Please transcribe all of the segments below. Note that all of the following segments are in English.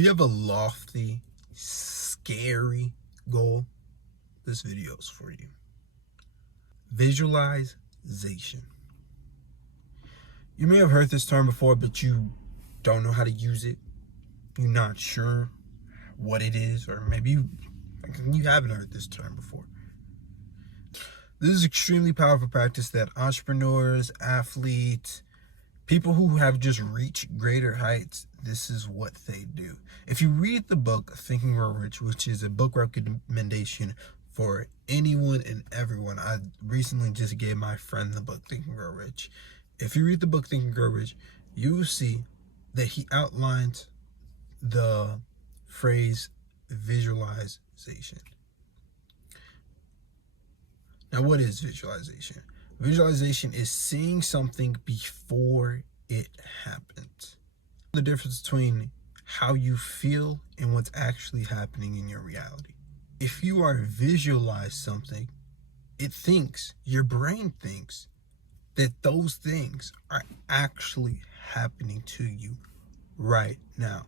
you have a lofty, scary goal, this video is for you. Visualization. You may have heard this term before, but you don't know how to use it. You're not sure what it is, or maybe you haven't heard this term before. This is extremely powerful practice that entrepreneurs, athletes, people who have just reached greater heights, this is what they do. If you read the book Think and Grow Rich, which is a book recommendation for anyone and everyone. I recently just gave my friend the book Think and Grow Rich. If you read the book Think and Grow Rich, you will see that he outlines the phrase visualization. Now, what is visualization? Visualization is seeing something before it happens. The difference between how you feel and what's actually happening in your reality. If you are visualize something, your brain thinks that those things are actually happening to you right now.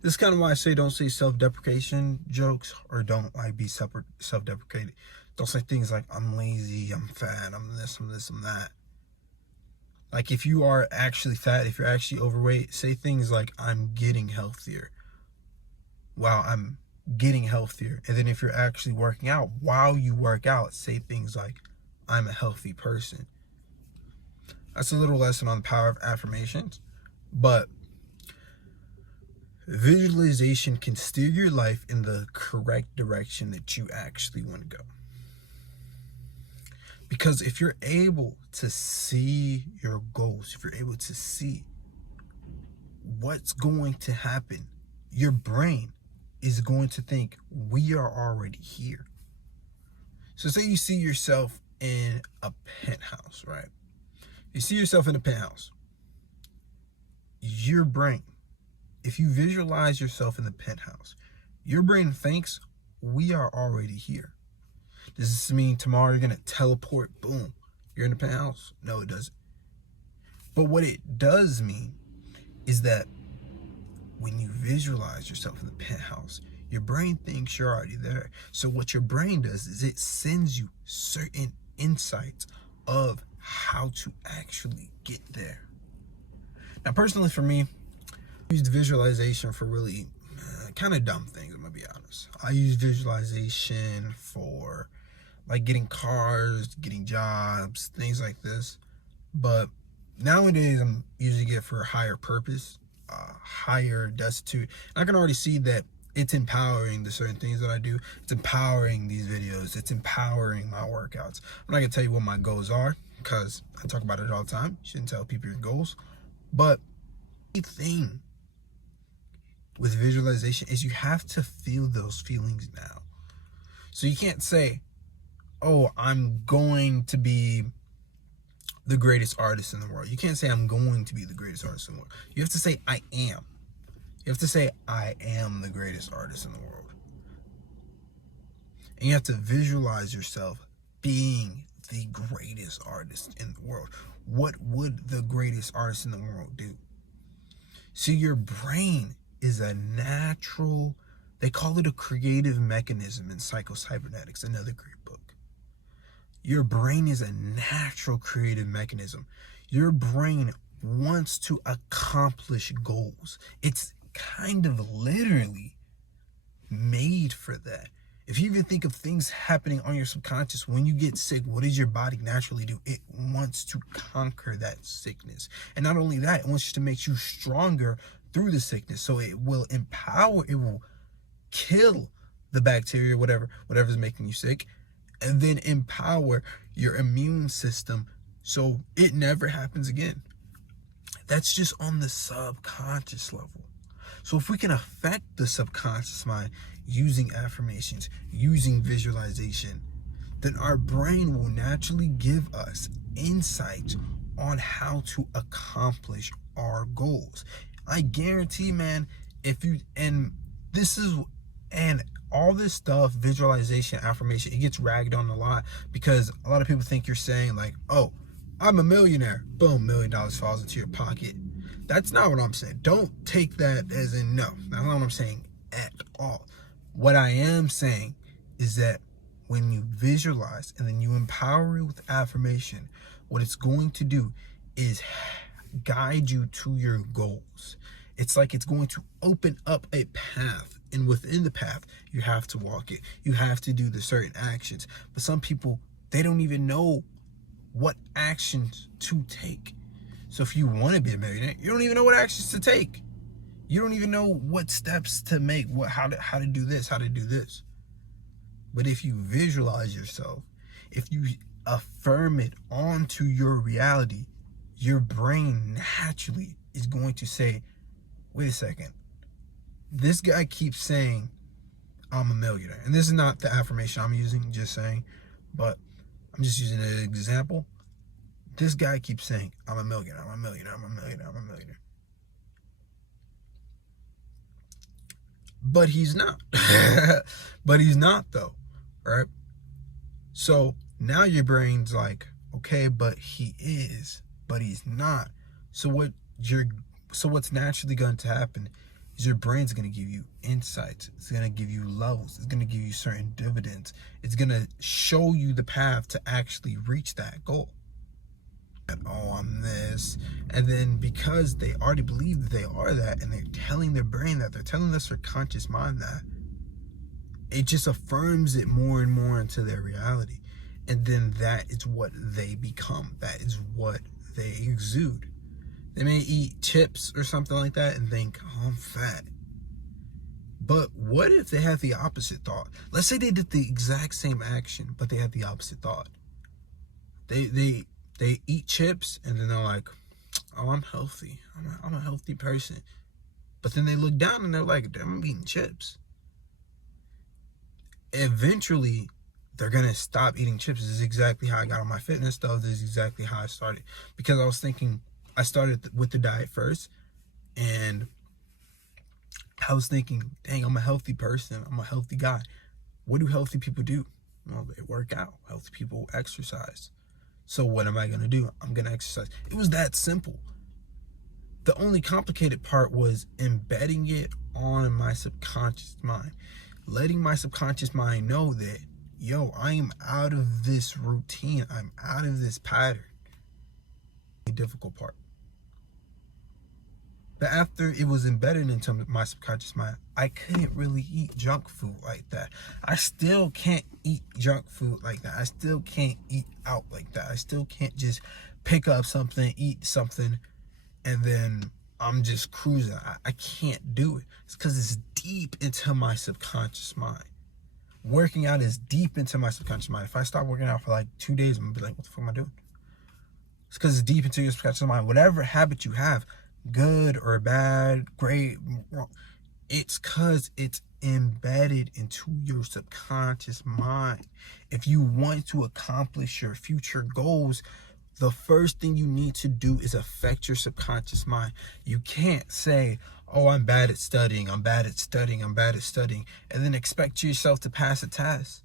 This is kind of why I say don't say self-deprecation jokes, or don't be self-deprecating. Don't say things like, I'm lazy, I'm fat, I'm this, I'm that. Like, if you are actually fat, if you're actually overweight, say things like, I'm getting healthier. Wow, I'm getting healthier. And then if you're actually working out, while you work out, say things like, I'm a healthy person. That's a little lesson on the power of affirmations. But visualization can steer your life in the correct direction that you actually want to go. Because if you're able to see your goals, if you're able to see what's going to happen, your brain is going to think, we are already here. So say you see yourself in a penthouse, right? You see yourself in a penthouse. Your brain, if you visualize yourself in the penthouse, your brain thinks, we are already here. Does this mean tomorrow you're going to teleport? Boom, you're in the penthouse? No, it doesn't. But what it does mean is that when you visualize yourself in the penthouse, your brain thinks you're already there. So what your brain does is it sends you certain insights of how to actually get there. Now, personally for me, I used visualization for really kind of dumb things, I'm going to be honest. I use visualization for like getting cars, getting jobs, things like this. But nowadays, I'm using it for a higher purpose, higher destitute. And I can already see that it's empowering the certain things that I do. It's empowering these videos. It's empowering my workouts. I'm not going to tell you what my goals are because I talk about it all the time. You shouldn't tell people your goals. But the thing with visualization is you have to feel those feelings now. So you can't say, oh, I'm going to be the greatest artist in the world. You can't say I'm going to be the greatest artist in the world. You have to say I am. You have to say I am the greatest artist in the world. And you have to visualize yourself being the greatest artist in the world. What would the greatest artist in the world do? See, your brain is a natural, they call it a creative mechanism in Psycho-Cybernetics, another great book. Your brain is a natural creative mechanism. Your brain wants to accomplish goals. It's kind of literally made for that. If you even think of things happening on your subconscious, when you get sick, what does your body naturally do? It wants to conquer that sickness. And not only that, it wants to make you stronger through the sickness. So it will empower, it will kill the bacteria, whatever's making you sick, and then empower your immune system so it never happens again. That's just on the subconscious level. So if we can affect the subconscious mind using affirmations, using visualization, then our brain will naturally give us insights on how to accomplish our goals. I guarantee, man, all this stuff, visualization, affirmation, it gets ragged on a lot because a lot of people think you're saying like, oh, I'm a millionaire. Boom, $1 million falls into your pocket. That's not what I'm saying. Don't take that as in no. That's not what I'm saying at all. What I am saying is that when you visualize and then you empower it with affirmation, what it's going to do is guide you to your goals. It's like it's going to open up a path, and within the path, you have to walk it. You have to do the certain actions. But some people, they don't even know what actions to take. So if you want to be a millionaire, you don't even know what actions to take. You don't even know what steps to make, how to do this, how to do this. But if you visualize yourself, if you affirm it onto your reality, your brain naturally is going to say, wait a second, this guy keeps saying, I'm a millionaire. And this is not the affirmation I'm using, just saying, but I'm just using an example. This guy keeps saying, I'm a millionaire, I'm a millionaire, I'm a millionaire, I'm a millionaire. But he's not. But he's not though, right? So now your brain's like, okay, but he is, but he's not. So what's naturally going to happen is your brain's going to give you insights. It's going to give you levels. It's going to give you certain dividends. It's going to show you the path to actually reach that goal. And, oh, I'm this. And then because they already believe that they are that, and they're telling their brain that, they're telling their subconscious mind that, it just affirms it more and more into their reality. And then that is what they become. That is what they exude. They may eat chips or something like that and think, oh, I'm fat. But what if they had the opposite thought? Let's say they did the exact same action, but they had the opposite thought. They eat chips and then they're like, oh, I'm healthy. I'm a healthy person. But then they look down and they're like, damn, I'm eating chips. Eventually, they're going to stop eating chips. This is exactly how I got on my fitness stuff. This is exactly how I started. Because I was thinking, I started with the diet first. And I was thinking, dang, I'm a healthy person. I'm a healthy guy. What do healthy people do? Well, they work out. Healthy people exercise. So what am I going to do? I'm going to exercise. It was that simple. The only complicated part was embedding it on my subconscious mind. Letting my subconscious mind know that, yo, I am out of this routine. I'm out of this pattern. The difficult part. But after it was embedded into my subconscious mind, I couldn't really eat junk food like that. I still can't eat junk food like that. I still can't eat out like that. I still can't just pick up something, eat something, and then I'm just cruising. I can't do it. It's because it's deep into my subconscious mind. Working out is deep into my subconscious mind. If I stop working out for like 2 days, I'm going to be like, what the fuck am I doing? It's because it's deep into your subconscious mind. Whatever habit you have, good or bad, great, wrong, it's because it's embedded into your subconscious mind. If you want to accomplish your future goals, the first thing you need to do is affect your subconscious mind. You can't say, oh, I'm bad at studying, I'm bad at studying, I'm bad at studying, and then expect yourself to pass a test.